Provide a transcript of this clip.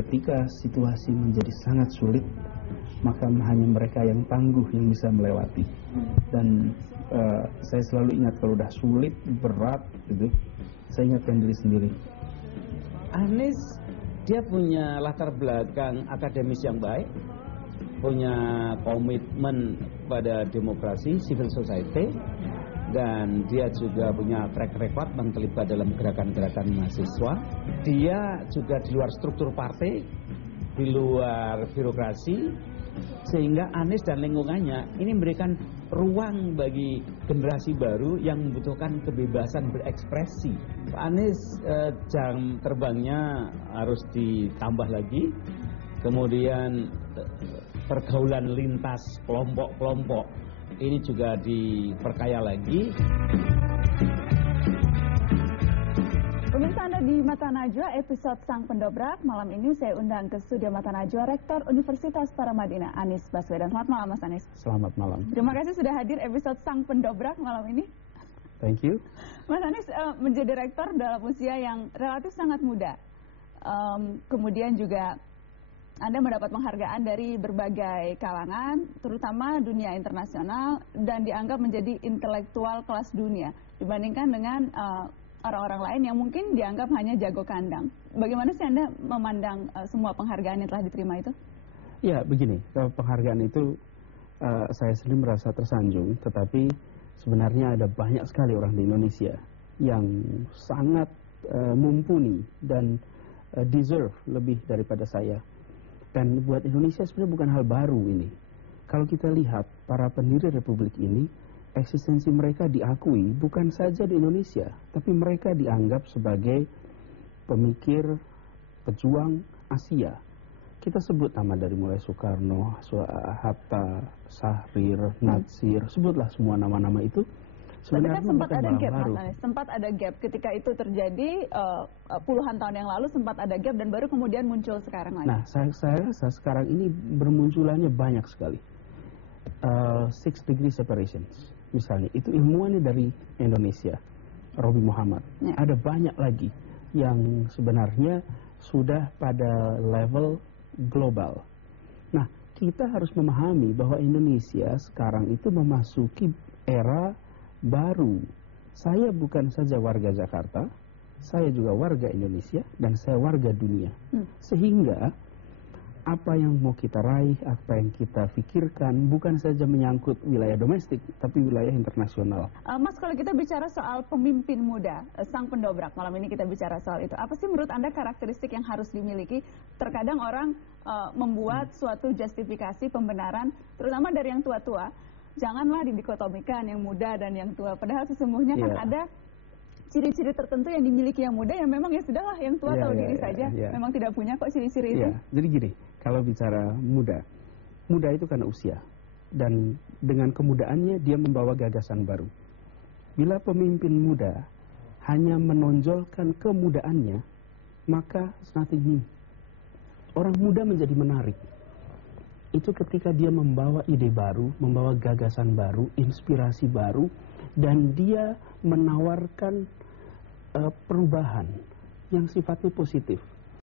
ketika situasi menjadi sangat sulit, maka hanya mereka yang tangguh yang bisa melewati. Dan saya selalu ingat kalau udah sulit, berat gitu, saya ingatkan diri sendiri. Anies dia punya latar belakang akademis yang baik, punya komitmen pada demokrasi, civil society, dan dia juga punya track record yang terlibat dalam gerakan-gerakan mahasiswa. Dia juga di luar struktur partai, di luar birokrasi, sehingga Anies dan lingkungannya ini memberikan ruang bagi generasi baru yang membutuhkan kebebasan berekspresi. Anies jam terbangnya harus ditambah lagi, kemudian pergaulan lintas kelompok-kelompok ini juga diperkaya lagi. Pemirsa, Anda di Mata Najwa episode Sang Pendobrak. Malam ini saya undang ke studio Mata Najwa Rektor Universitas Paramadina, Anies Baswedan. Selamat malam, Mas Anies. Selamat malam. Terima kasih sudah hadir episode Sang Pendobrak malam ini. Thank you. Mas Anies menjadi rektor dalam usia yang relatif sangat muda. Kemudian juga Anda mendapat penghargaan dari berbagai kalangan, terutama dunia internasional, dan dianggap menjadi intelektual kelas dunia dibandingkan dengan orang-orang lain yang mungkin dianggap hanya jago kandang. Bagaimana sih Anda memandang semua penghargaan yang telah diterima itu? Ya, begini, penghargaan itu saya sendiri merasa tersanjung, tetapi sebenarnya ada banyak sekali orang di Indonesia yang sangat mumpuni dan deserve lebih daripada saya. Dan buat Indonesia sebenarnya bukan hal baru ini. Kalau kita lihat para pendiri republik ini, eksistensi mereka diakui bukan saja di Indonesia, tapi mereka dianggap sebagai pemikir, pejuang Asia. Kita sebut nama dari mulai Soekarno, Hatta, Syahrir, Natsir, sebutlah semua nama-nama itu. Tapi kan sempat ada gap, Mas Anies. Sempat ada gap ketika itu terjadi puluhan tahun yang lalu, sempat ada gap dan baru kemudian muncul sekarang lagi. Nah, saya rasa sekarang ini bermunculannya banyak sekali. 6 degree separations, misalnya, itu ilmuwannya dari Indonesia, Robi Muhammad. Ya. Ada banyak lagi yang sebenarnya sudah pada level global. Nah, kita harus memahami bahwa Indonesia sekarang itu memasuki era baru. Saya bukan saja warga Jakarta, saya juga warga Indonesia dan saya warga dunia. Sehingga apa yang mau kita raih, apa yang kita pikirkan bukan saja menyangkut wilayah domestik, tapi wilayah internasional. Mas, kalau kita bicara soal pemimpin muda, sang pendobrak, malam ini kita bicara soal itu. Apa sih menurut Anda karakteristik yang harus dimiliki? Terkadang orang membuat suatu justifikasi pembenaran, terutama dari yang tua-tua. Janganlah didikotomikan yang muda dan yang tua. Padahal sesungguhnya kan ada ciri-ciri tertentu yang dimiliki yang muda yang memang ya sudahlah yang tua tahu diri saja. Memang tidak punya kok ciri-ciri itu. Jadi gini, kalau bicara muda, muda itu karena usia. Dan dengan kemudaannya dia membawa gagasan baru. Bila pemimpin muda hanya menonjolkan kemudaannya, maka nothing new. Orang muda menjadi menarik. Itu ketika dia membawa ide baru, membawa gagasan baru, inspirasi baru, dan dia menawarkan perubahan yang sifatnya positif.